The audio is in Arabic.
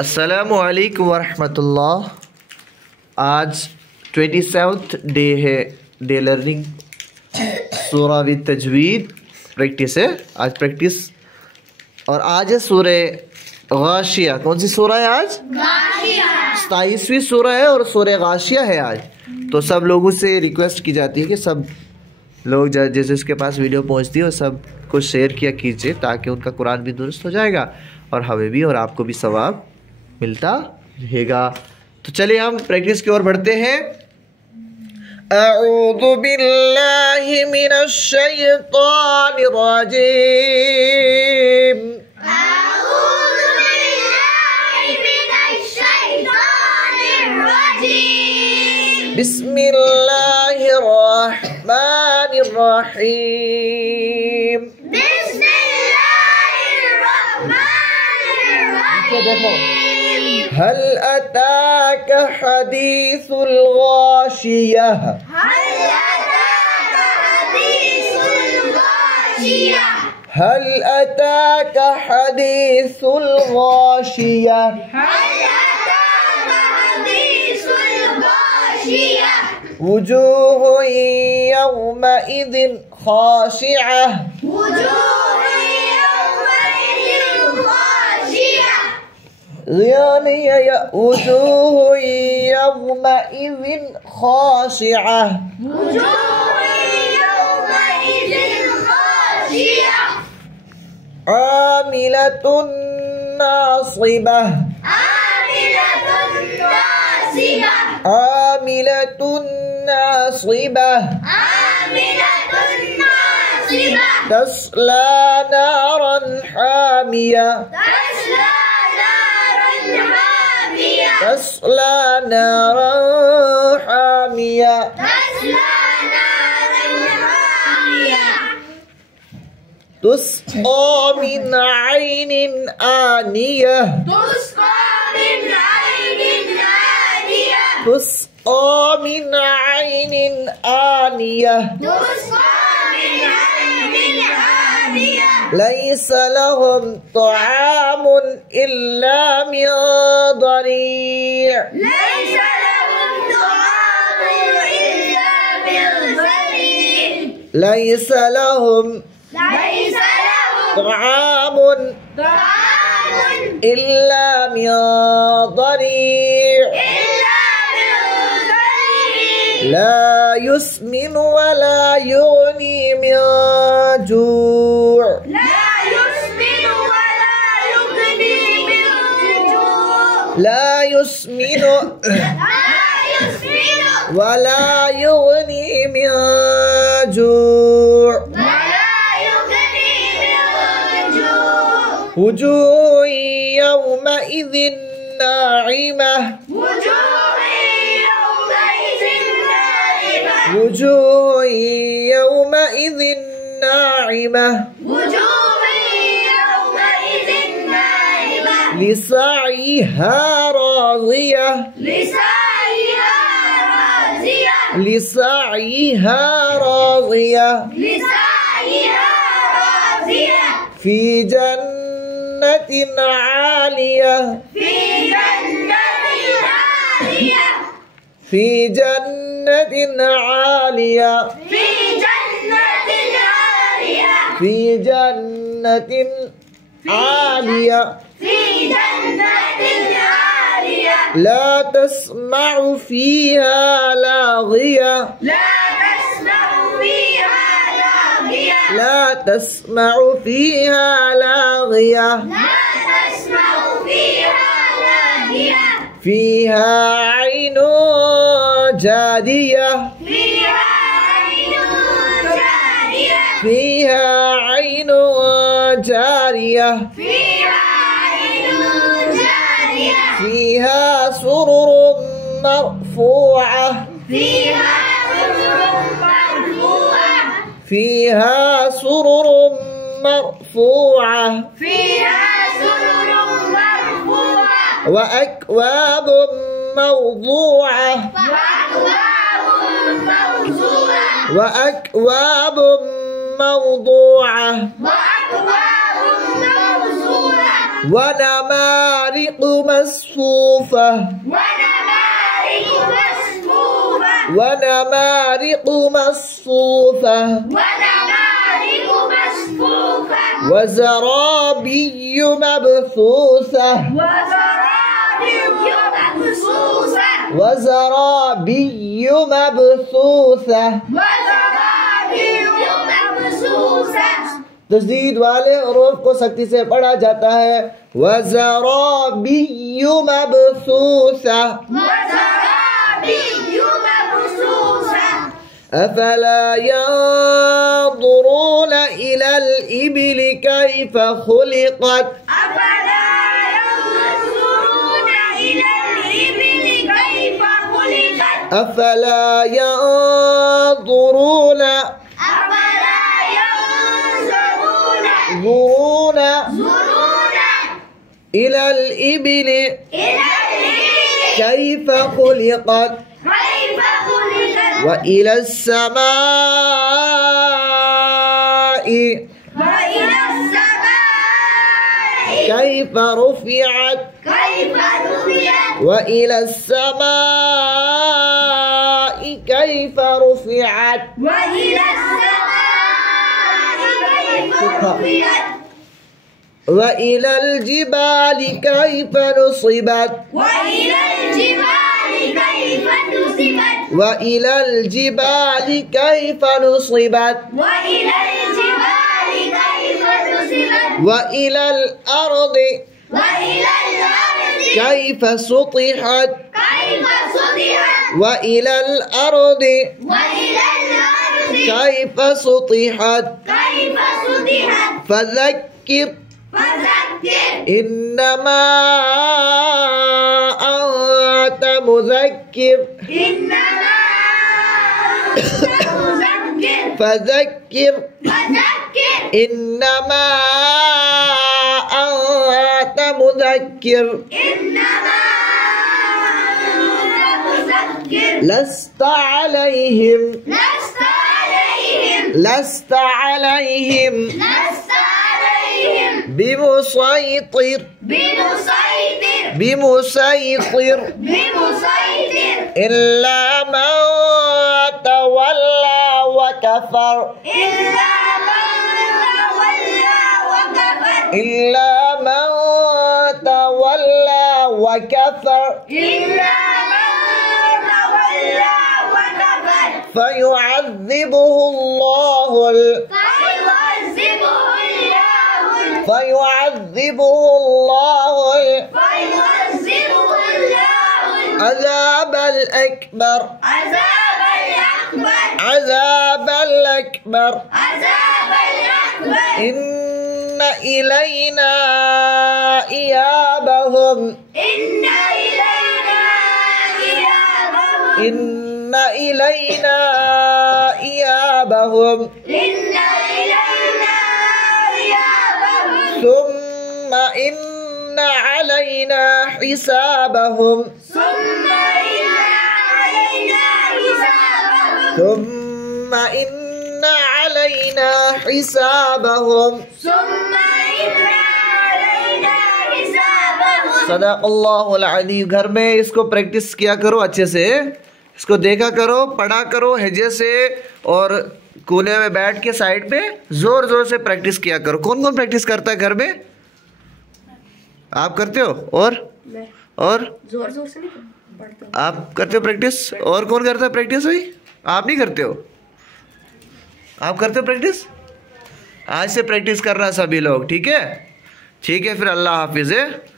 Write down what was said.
अस्सलामु अलैकुम वरहमतुल्लाह। आज 27th डे है, डे लर्निंग सूरा विद तजवीद प्रैक्टिस है। आज प्रैक्टिस और आज है सूरा गाशिया। कौन सी सूरा है आज? गाशिया। 27वीं सूरा है और सूरा गाशिया है आज। तो सब लोगों से रिक्वेस्ट की जाती है कि सब लोग जैसे जिसके पास वीडियो पहुंचती है वो सब को शेयर किया कीजिए, ताकि उनका कुरान भी दुरुस्त हो जाएगा और हमें भी और आपको भी सवाब मिलता रहेगा। तो चलिए हम प्रैक्टिस की ओर बढ़ते हैं। अऊज़ु बिल्लाहि मिनश शैतानिर रजीम। अऊज़ु बिल्लाहि मिनश शैतानिर रजीम। बिस्मिल्लाहिर रहमानिर रहीम। बिस्मिल्लाहिर रहमानिर रहीम। हल अताक हदीसुल गाशिया। हल अताक हदीसुल गाशिया। हल अताक हदीसुल गाशिया। हल अताक हदीसुल गाशिया। वुजूहुन यौमइज़िन खाशिआ। वुजूहुन यौमइज़िन खाशिआ। वुजूहुन यौमइज़िन खाशिआ। वुजूहुन यौमइज़िन खाशिआ। आमिलतुन नासिबह। आमिलतुन नासिबह। आमिलतुन नासिबह। आमिलतुन नासिबह। तस्ला नारन हामिया। तस्ला नारन हामिया। तस्ला नारन हामिया। तस्ला नारन हामिया। तुस्क़ा मिन ऐनिन आनियह। तुस्क़ा मिन ऐनिन आनियह। तुस्क़ा मिन ऐनिन आनियह। तुस्क़ा मिन ऐनिन आनियह। लैस लहुम तआमुन इल्ला मिन ضريع। ليس لهم طعام إلا من ضريع। ليس لهم ليس لهم طعام طعام إلا من ضريع إلا من ضريع. لا يسمن ولا يغني من جوع. لا يسمن ولا يغني من جوع. لا يسمن لا يسمن ولا يغني من جوع. ولا يغني من جوع. وجوه يومئذ ناعمة. وجوه يومئذ ناعمة. وجوه يومئذ ناعمة وجوه يومئذ ناعمة. لسعيها راضية. لسعيها راضية. لسعيها راضية لسعيها راضية. في جنة عالية. في جنة عالية. في جنة عالية. في جنة عالية. في جنة عالية في جنة عالية. لا تسمع فيها لاغية. لا تسمع فيها لاغية. لا تسمع فيها لاغية لا تسمع فيها لاغية. فيها عين جارية. فيها عين جارية. فيها عين جارية فيها عين جارية. فيها سرر مرفوعة. فيها سرر مرفوعة. فيها سرر مرفوعة فيها سرر مرفوعة. وأكواب موضوعة. وأكواب موضوعة. وأكواب موضوعة وأكواب موضوعة. ونمارق مصفوفة ونمارق مصفوفة ونمارق مصفوفة ونمارق مصفوفة وزرابي مبثوثة وزرابي مبثوثة وزرابي مبثوثة وزرابي مبثوثة तस्दीद वाले हरूफ को सख्ती से पढ़ा जाता है वज़राबिय्यु मबसूसा वज़राबिय्यु मबसूसा अफला यंज़ुरून इलल इबिल कैफ खुलिक़त अफला यंज़ुरून इलल इबिल कैफ खुलिक़त अफला यंज़ुरून إلى الإبل كيف خلقت وإلى السماء كيف رفعت وإلى السماء كيف رفعت وإلى الجبال كيف نصبت وإلى الجبال كيف نصبت وإلى الأرض كيف سطحت وإلى الأرض كيف سطحت فذكر إنما أنت مذكر فذكر إنما أنت مذكر لست عليهم بمسيطر إلا من تولى وكفر إلا من تولى وكفر فيعذبه الله عذاب الأكبر إن إلينا إيابهم إن إلينا إيابهم ثم إن علينا حسابهم ثم إن علينا حسابهم सदाक़ल्लाहुल अज़ीम। घर में इसको प्रैक्टिस किया करो, अच्छे से इसको देखा करो, पढ़ा करो हैजे से, और कोने में बैठ के साइड पे जोर जोर से प्रैक्टिस किया करो। कौन कौन प्रैक्टिस करता है घर में? आप करते हो? और जोर जोर से नहीं पढ़ते। आप करते हो प्रैक्टिस? और कौन करता है प्रैक्टिस? भाई आप नहीं करते हो? आप करते हो प्रैक्टिस? आज से प्रैक्टिस करना सभी लोग, ठीक है? ठीक है, फिर अल्लाह हाफिज़ है।